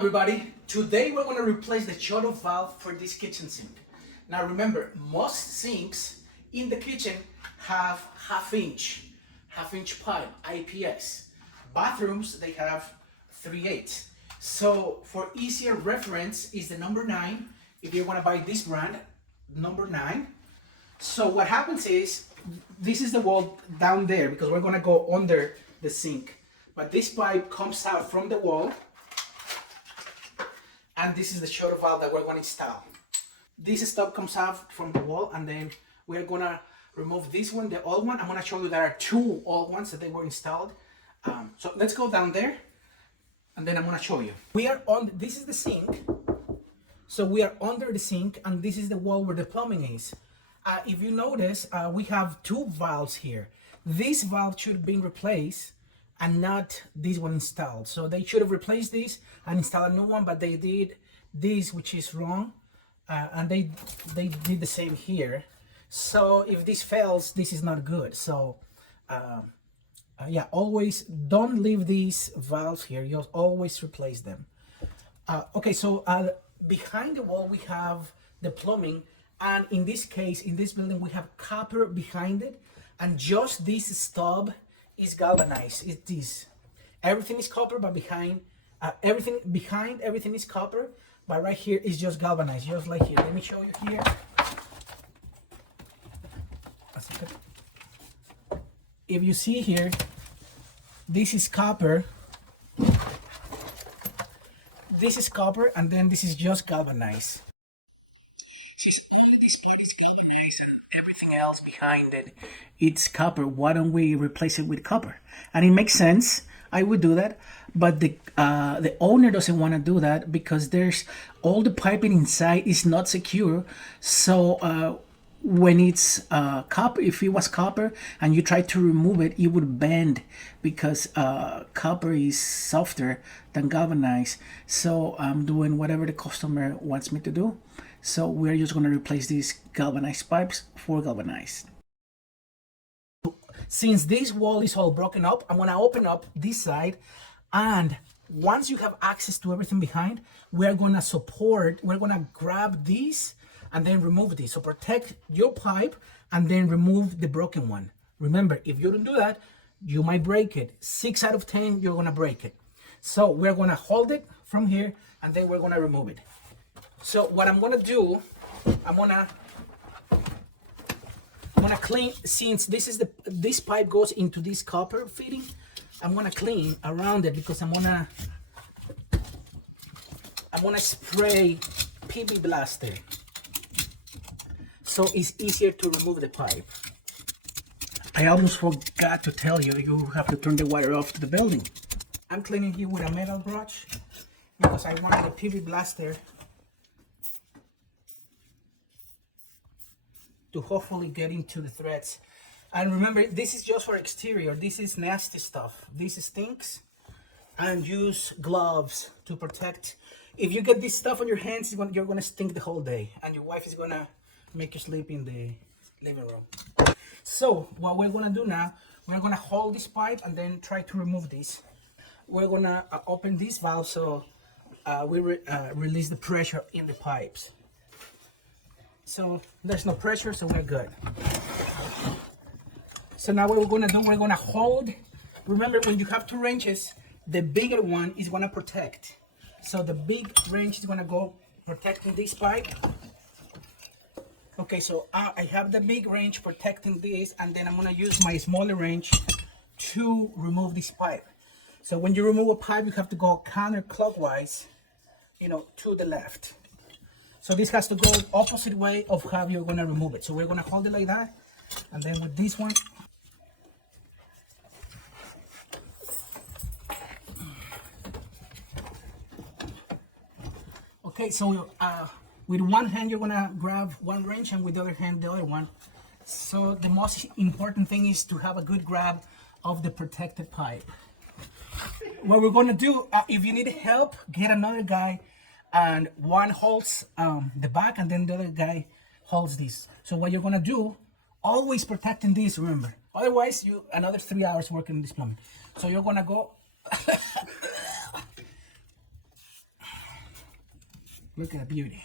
Everybody, today we're going to replace the shut-off valve for this kitchen sink. Now remember, most sinks in the kitchen have half-inch pipe, IPS. Bathrooms, they have 3/8. So for easier reference is the number 9. If you want to buy this brand, number 9. So what happens is, this is the wall down there because we're going to go under the sink. But this pipe comes out from the wall. And this is the shut-off valve that we're going to install. This stub comes out from the wall, and then we're going to remove this one, the old one. I'm going to show you there are 2 old ones that they were installed. So let's go down there, and then I'm going to show you. We are on, this is the sink. So we are under the sink, and this is the wall where the plumbing is. If you notice, we have 2 valves here. This valve should have been replaced and not this one installed. So they should have replaced this and installed a new one, but they did this, which is wrong. And they did the same here. So if this fails, this is not good. So yeah, always don't leave these valves here. You always replace them. Okay, so behind the wall, we have the plumbing. And in this case, in this building, we have copper behind it. And just this stub is galvanized. It's this. Everything is copper, but behind everything is copper, but right here is just galvanized, just like here. Let me show you here. If you see here, this is copper. This is copper, and then this is just galvanized. Everything else behind it, it's copper. Why don't we replace it with copper? And it makes sense. I would do that, but the owner doesn't want to do that because there's all the piping inside is not secure. So when it's copper, if it was copper and you try to remove it, it would bend because copper is softer than galvanized. So I'm doing whatever the customer wants me to do. So we're just going to replace these galvanized pipes for galvanized. Since this wall is all broken up, I'm going to open up this side, and once you have access to everything behind, we're going to grab this and then remove this. So protect your pipe and then remove the broken one. Remember, if you don't do that, you might break it. 6 out of 10, you're going to break it. So we're going to hold it from here, and then we're going to remove it. So what I'm going to do, I'm going to clean, since this pipe goes into this copper fitting, I'm going to clean around it because I'm going to spray PB Blaster. So it's easier to remove the pipe. I almost forgot to tell you, you have to turn the water off to the building. I'm cleaning here with a metal brush because I want the PB Blaster to hopefully get into the threads. And remember, this is just for exterior. This is nasty stuff. This stinks. And use gloves to protect. If you get this stuff on your hands, you're gonna stink the whole day. And your wife is gonna make you sleep in the living room. So what we're gonna do now, we're gonna hold this pipe and then try to remove this. We're gonna open this valve so we release the pressure in the pipes. So there's no pressure, so we're good. So now what we're gonna do, we're gonna hold. Remember, when you have 2 wrenches, the bigger one is gonna protect. So the big wrench is gonna go protecting this pipe. Okay, so I have the big wrench protecting this, and then I'm gonna use my smaller wrench to remove this pipe. So when you remove a pipe, you have to go counterclockwise, to the left. So this has to go opposite way of how you're gonna remove it. So we're gonna hold it like that, and then with this one, okay. So with one hand you're gonna grab one wrench, and with the other hand the other one. So the most important thing is to have a good grab of the protected pipe. What we're gonna do, if you need help, get another guy. And one holds the back, and then the other guy holds this. So what you're gonna do, always protecting this, remember. Otherwise, you another 3 hours working in this plumbing. So you're gonna go Look at the beauty.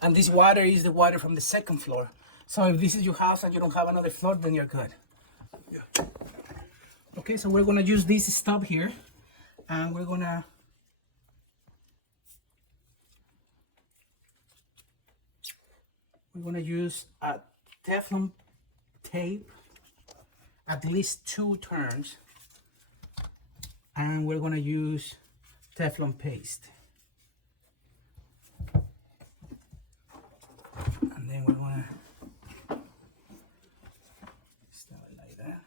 And this water is the water from the second floor. So if this is your house and you don't have another floor, then you're good. Yeah. Okay, so we're gonna use this stub here, and we're gonna use a Teflon tape, at least 2 turns, and we're gonna use Teflon paste. And then we're gonna start it like that.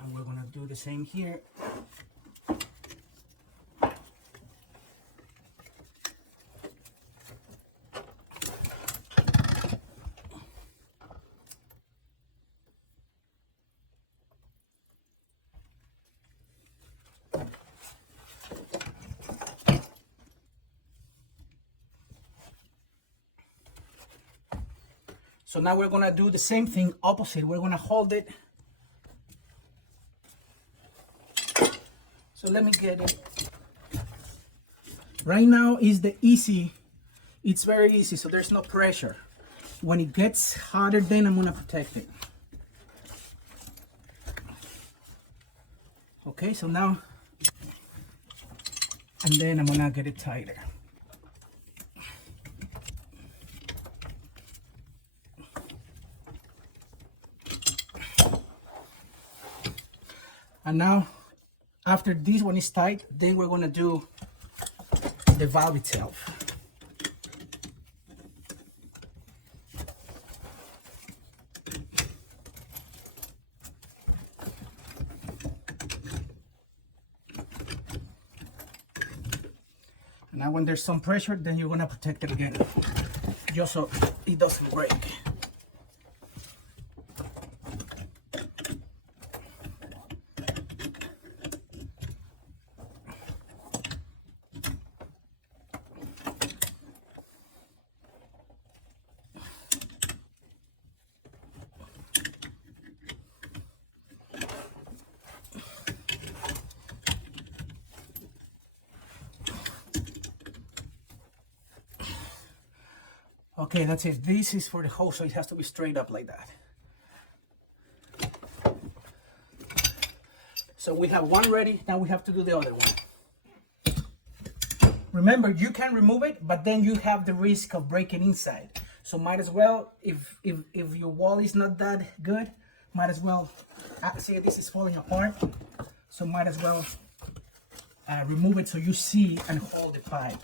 And we're gonna do the same here. So now we're gonna do the same thing opposite. We're gonna hold it. So let me get it. Right now is the easy. It's very easy, so there's no pressure. When it gets hotter, then I'm gonna protect it. Okay, so now, and then I'm gonna get it tighter. And now, after this one is tight, then we're gonna do the valve itself. And now when there's some pressure, then you're gonna protect it again, just so it doesn't break. Okay, that's it. This is for the hose, so it has to be straight up like that. So we have one ready, now we have to do the other one. Remember, you can remove it, but then you have the risk of breaking inside. So might as well, if your wall is not that good, might as well, see this is falling apart, so might as well remove it so you see and hold the pipe.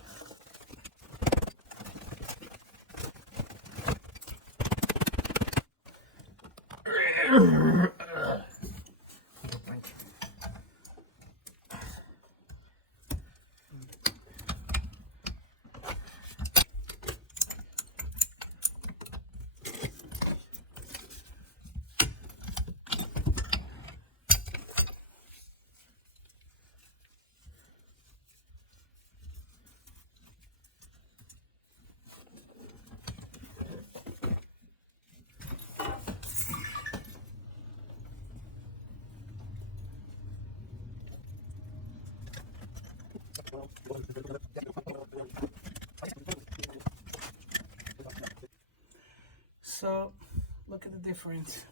So look at the difference.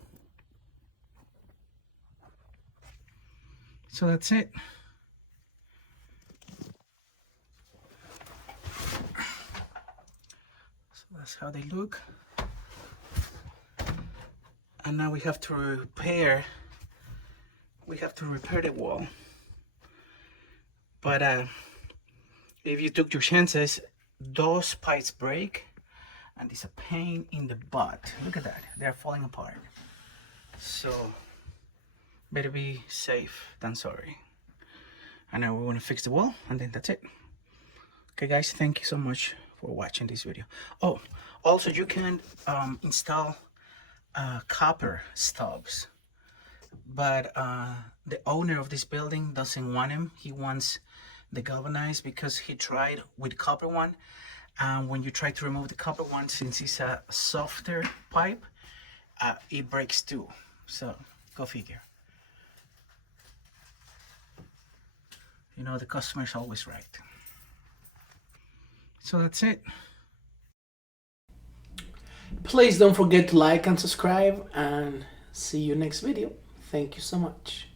So that's it. So that's how they look. And now we have to repair the wall. But if you took your chances, those pipes break, and it's a pain in the butt. Look at that, they're falling apart. So better be safe than sorry. And now we want to fix the wall, and then that's it. Okay guys, thank you so much for watching this video. Oh, also you can install copper stubs. but the owner of this building doesn't want him. He wants the galvanized because he tried with copper one, and when you try to remove the copper one, since it's a softer pipe, it breaks too. So go figure. You know, the customer's always right. So that's it. Please don't forget to like and subscribe, and see you next video. Thank you so much.